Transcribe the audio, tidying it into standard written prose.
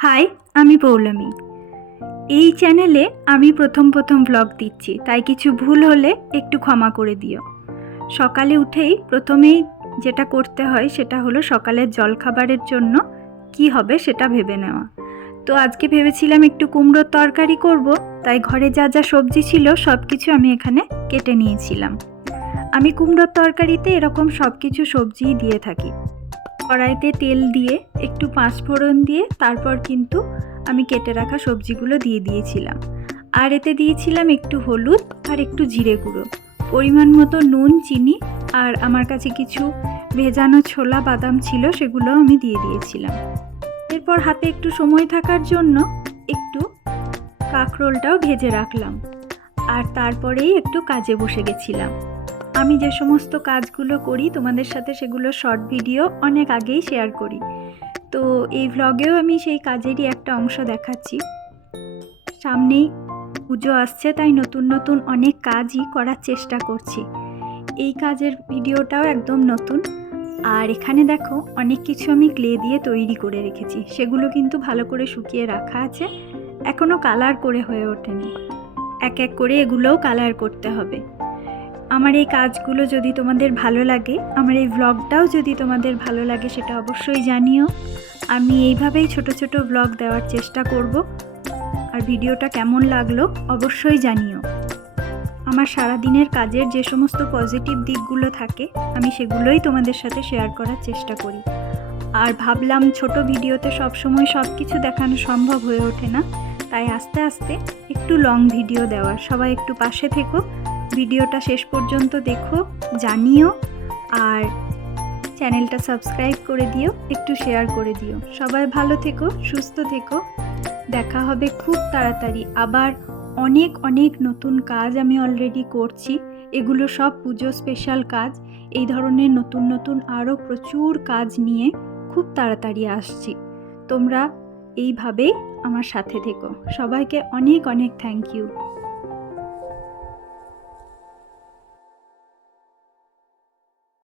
High, আমি পৌলমী। এই চ্যানেলে আমি প্রথম ব্লগ দিচ্ছি, তাই কিছু ভুল হলে একটু ক্ষমা করে দিও। সকালে উঠেই প্রথমেই যেটা করতে হয় সেটা হলো সকালের জলখাবারের জন্য কি হবে সেটা ভেবে নেওয়া। তো আজকে ভেবেছিলাম একটু কুমড়োর তরকারি করব, তাই ঘরে যা যা সবজি ছিল সব কিছু আমি এখানে কেটে নিয়েছিলাম। আমি কুমড়োর তরকারিতে এরকম সব কিছু সবজিই দিয়ে থাকি। কড়াইতে তেল দিয়ে একটু পাঁচফোড়ন দিয়ে তারপর কিন্তু আমি কেটে রাখা সবজিগুলো দিয়ে দিয়েছিলাম। আর এতে দিয়েছিলাম একটু হলুদ আর একটু জিরে গুঁড়ো, পরিমাণ মতো নুন, চিনি, আর আমার কাছে কিছু ভেজানো ছোলা বাদাম ছিল, সেগুলো আমি দিয়ে দিয়েছিলাম। এরপর হাতে একটু সময় থাকার জন্য একটু কাঁকরোলটাও ভেজে রাখলাম, আর তারপরেই একটু কাজে বসে গেছিলাম। আমি যে সমস্ত কাজগুলো করি তোমাদের সাথে সেগুলো শর্ট ভিডিও অনেক আগেই শেয়ার করি, তো এই ভ্লগেও আমি সেই কাজেরই একটা অংশ দেখাচ্ছি। সামনেই পুজো আসছে, তাই নতুন নতুন অনেক কাজই করার চেষ্টা করছি। এই কাজের ভিডিওটাও একদম নতুন। আর এখানে দেখো অনেক কিছু আমি ক্লে দিয়ে তৈরি করে রেখেছি, সেগুলো কিন্তু ভালো করে শুকিয়ে রাখা আছে, এখনও কালার করে হয়ে ওঠেনি। এক এক করে এগুলোও কালার করতে হবে। আমার এই কাজগুলো যদি তোমাদের ভালো লাগে, আমার এই ভ্লগটাও যদি তোমাদের ভালো লাগে, সেটা অবশ্যই জানিও। আমি এইভাবেই ছোট ছোট ভ্লগ দেওয়ার চেষ্টা করব। আর ভিডিওটা কেমন লাগলো অবশ্যই জানিও। আমার সারাদিনের কাজের যে সমস্ত পজিটিভ দিকগুলো থাকে আমি সেগুলোই তোমাদের সাথে শেয়ার করার চেষ্টা করি। আর ভাবলাম ছোট ভিডিওতে সবসময় সব কিছু দেখানো সম্ভব হয়ে ওঠে না, তাই আস্তে আস্তে একটু লং ভিডিও দেওয়ার। সবাই একটু পাশে থেকো, ভিডিওটা শেষ পর্যন্ত দেখো, জানিও, আর চ্যানেলটা সাবস্ক্রাইব করে দিও, একটু শেয়ার করে দিও। সবাই ভালো থেকো, সুস্থ থেকো। দেখা হবে খুব তাড়াতাড়ি। আবার অনেক অনেক নতুন কাজ আমি অলরেডি করছি, এগুলো সব পুজো স্পেশাল কাজ। এই ধরনের নতুন নতুন আরও প্রচুর কাজ নিয়ে খুব তাড়াতাড়ি আসছি। তোমরা এইভাবেই আমার সাথে থেকো। সবাইকে অনেক অনেক থ্যাংক ইউ।